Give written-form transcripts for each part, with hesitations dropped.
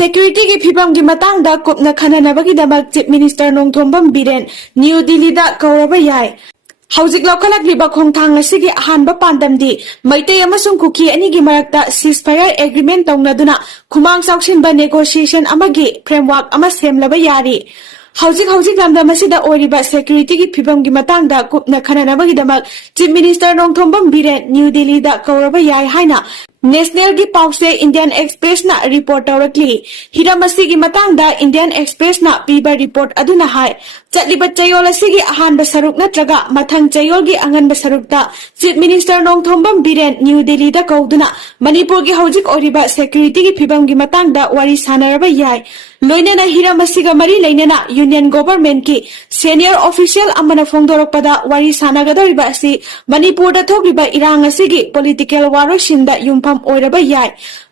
Security ki phibam ki matang da kupna khananabagi damak Chief Minister Nongthombam Biren New Delhi da kauraba yai. Haujik laukalak liba khongthang asigi ahanba pandamdi maitei amasung kuki ani gi marakta ceasefire agreement tongladuna khumang sauksinba negotiation amagi framework ama semlaba yari. Haujik lamda masida oriba security ki phibam gi matang da kupna khananabagi damak Chief Minister Nongthombam Biren New Delhi da kauraba yai haina National की पाउसे Indian express ना report तौरकली हिरामसी की मतंग दा Indian express ना पीबा report अदुना हाय चटलिबा चयोल असिगी अहानबा सरुक नत्रगा मथंग चयोल की अंगनबा सरुकता chief minister Nongthombam Biren new Delhi दा कौदुना मणिपुर की हौजिक ओरिबा सेक्यूरिटी की फिबम की मतंग दा वारी सानरबा याय लोइनेना हिरामसीगा मरी लेनेना यूनियन गवर्नमेंट की सीनियर ऑफिशियल अमना फोंदोरकपदा वारी सानागदोरिबा असि मणिपुर दा थोकलिबा इरांग असिगी पॉलिटिकल वारोसिंदा युमफम ओइरबा याय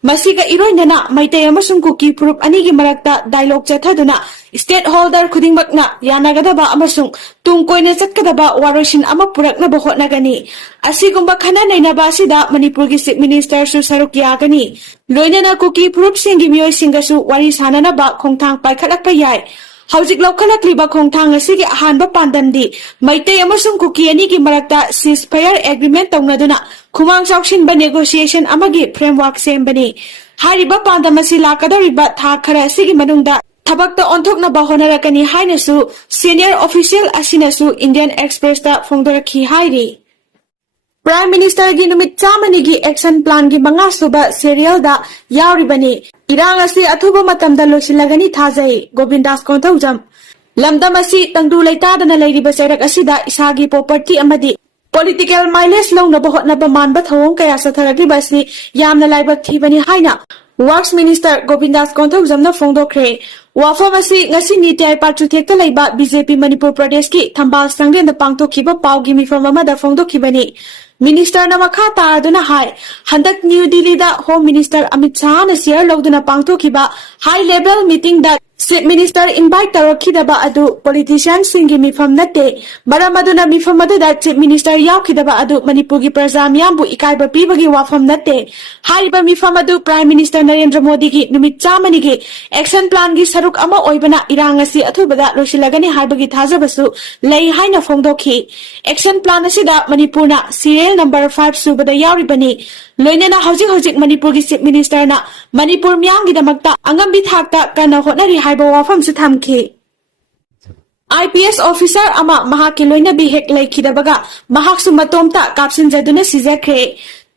मसीगा इरोइनना मैतै अमसुंग कुकी प्रूफ अनिगी मरक्ता डायलॉग चथादुना स्टेट होल्डर खुदिंगमकना यानागदबा अमसुंग तुंग कोइना चटकदबा वारोसिन अमा पुरकनबा होटनागनी असिगुंबा खना नैनाबा असिदा मणिपुर की चीफ मिनिस्टर सु सरुक यागनी लोइनना कुकी प्रूफ सिंगी मियोय सिंगसु वारी साननाबा खोंथांग पाइखलकपा याय हौजिक लौखलकलिबा खोंथांग असिगी अहानबा पांदमदी मैतै अमसुंग कुकी अनिगी मरक्ता सीजफायर एग्रीमेंट तौनदुना खुमांग चाउसिनबा नेगोशिएशन अमगी फ्रेमवर्क सेमबनी हारिबा पांदम असि लाकदोरिबा था खरा असिगी मनुंगदा थबक्ता ओंथोकनबा होनरकनी हाइनसु सीनियर ऑफिशियल असिनसु इंडियन एक्सप्रेस दा फोंदोरखी हाइरी प्राइम मिनिस्टर की नुमित चामनी की एक्शन प्लान की मंगा सुबा सीरियल दा यावरिबनी इरांग असि अथुबा मतमदा लोइसिनलगनी थाजै गोविंदास कोंथौजम लमदम असि तंगदु लेतादना लेरिबा चैरक असिदा इसागी प्रॉपर्टी अमदी पॉलिटिकल माइलेज लौनबा होटनबा मानबा थवोंग कया सथरगिबा असि यामना लाइबक थीबनी हाइना वर्क्स मिनिस्टर गोविंदास कोंथौजमना फोंदोखरे वाफम असि ngasi नीति आयोग पार्टीथेक्ता लेबा बीजेपी मणिपुर प्रदेश की थंबाल संगेंदा पांगथोखिबा पाउगी मिफम अमदा फोंदोखिबनी मिनिस्टर न मखा तारदुना हाय हंदक न्यू दिल्ली दा होम मिनिस्टर अमित शाह न शेयर लौदुना पांगथोखिबा हाई लेवल मीटिंग दा चीफ मिनिस्टर इनवाइट तौरखिदबा अदु पॉलिटिशियन सिंगी मिफम नते मरम अदुना मिफम अदुदा चीफ मिनिस्टर यावखिदबा अदु मणिपुर की प्रजा मियामबु इकाइबा पीबगी वाफम नते हारिबा मिफम अदु प्राइम मिनिस्टर नरेंद्र मोदी की नुमित चामनी की एक्शन प्लान की सरुक अमा ओइबना इरांग असि अथुबदा लोइसिनलगनी हाइबगी थाजबसु लई हाइना फोंदोखि एक्शन प्लान असिदा मणिपुरना सीरियल नंबर 5 सुबदा यावरिबनी लोइनेना हौजिक मणिपुर की चीफ मिनिस्टर ना मणिपुर मियामगी दमक्ता अंगंबी थाकता कना होटनरी हाइबा वाफम सु थमखि IPS ऑफिसर अमा महाकी लोइनबी हेक लेखिदबगा महाकसु मतोमता कापसिनजदुना सिजखरे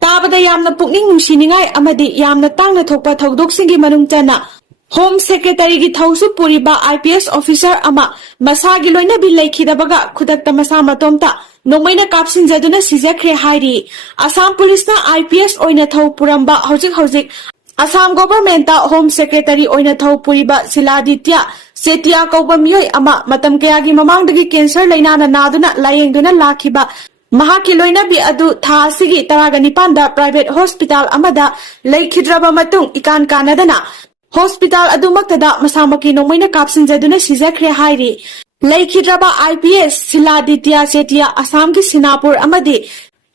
ताबदा यामना पुकनिंग नुसिनिंगाय अमदी यामना तांगना थोकपा थौदोकसिंगी मनुंगतना होम सेक्रेटरी की थौसु पुरिबा IPS ऑफिसर अमा मसागी लोइनबी लेखिदबगा खुदक्ता मसा मतोमता नोंमैना कापसिनजदुना सिजखरे हाइरी असम पुलिसना IPS ओइना थौ पुरंबा हौजिक असम गवर्नमेंट होम सेक्रेटरी ओइना थौ पुरिबा सिलादित्य सेतिया कौबा मियोय अमा मतम कयागी ममांगदगी कैंसर लैनाना नादुना लायेंगदुना लाखिबा महाकी लोइनबी अदु था सिगी 19 दा प्राइवेट हॉस्पिटल अमदा लेखिद्रबा मतुंग इकान कानदना हॉस्पिटल अदुमक्तदा मसामकी नोंमैना कापसिनजदुना सिजखरे हाइरी लेखिद्रबा IPS सिलादित्य सेतिया असम की सिनापुर अमदी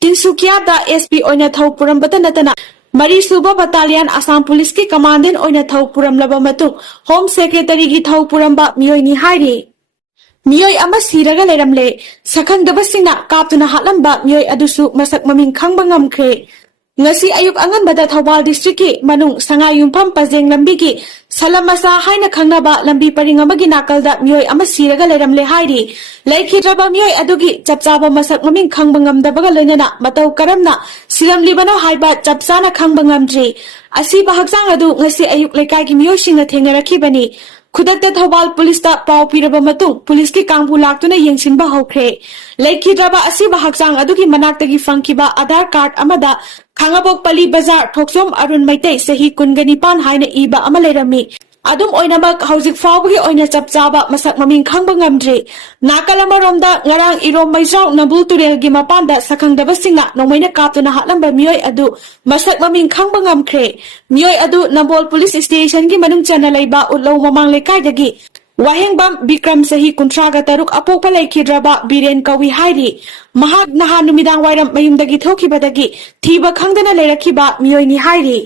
तिनसुकिया दा SP ओइना थौ पुरंबता नतना मरी सुबा बटालियन असम पुलिस की कमांडेंट ओइना थौ पुरमलबा मतुंग होम सेक्रेटरी की थौ पुरंबा मियोयनी हाइरी मियोय अमा सिरगा लेरमले सखंगदबसिंगना कापतुना हालंबा मियोय अदुसु मसक ममिंग खंगबा ngamkhre ngasi ayuk anganbada thawal district ki manung sanga yumpham pajeng lambi ki salamasa haina khangnaba lambi paring amagi nakalda miyoy ama siraga leramle hairi leikhidraba miyoy adugi chapchaba masak maming khangba ngamdabaga loinana matau karamna siramlibana haiba chapchana khangba ngamdri asiba hakchang adu ngasi ayuk lekai ki miyoy singna thengarakibani खुदक्ता Thoubal police ता पाव Pirba मतुंग police की कांगबु लाक्तुना येंसिनबा हौख्रे लेखिद्रबा असिबा हक्चांग अदुगी मनाक्तगी फंखिबा आधार card अमदा Khangabok पली बाजार ठोकसोम अरुण मैतै सही 19 हाइना इबा अमा Laramie अदुम ओइनामक हौजिक फावबगी ओइना चपचाबा मसक ममिंग खंगबा ngamdri नाकालमरोमदा ngarang Irom मैजाव नबुल तुरेलगी मपानदा सखंगदबसिंगना नोंमैना कापतुना हालंबा मियोय अदु मसक ममिंग खंगबा ngamkhre मियोय अदु नबोल पुलिस स्टेशन की मनुंग चना लेबा उलौ ममांग लेकाइदगी वाहेंगबम विक्रम सही 53 अपोकपा लेखिद्रबा बिरेन कवि हाइरी महाक नहा नुमिदांग वाइरम मयुमदगी थोखिबदगी थीबा खंगदना लेरखिबा मियोयनी हाइरी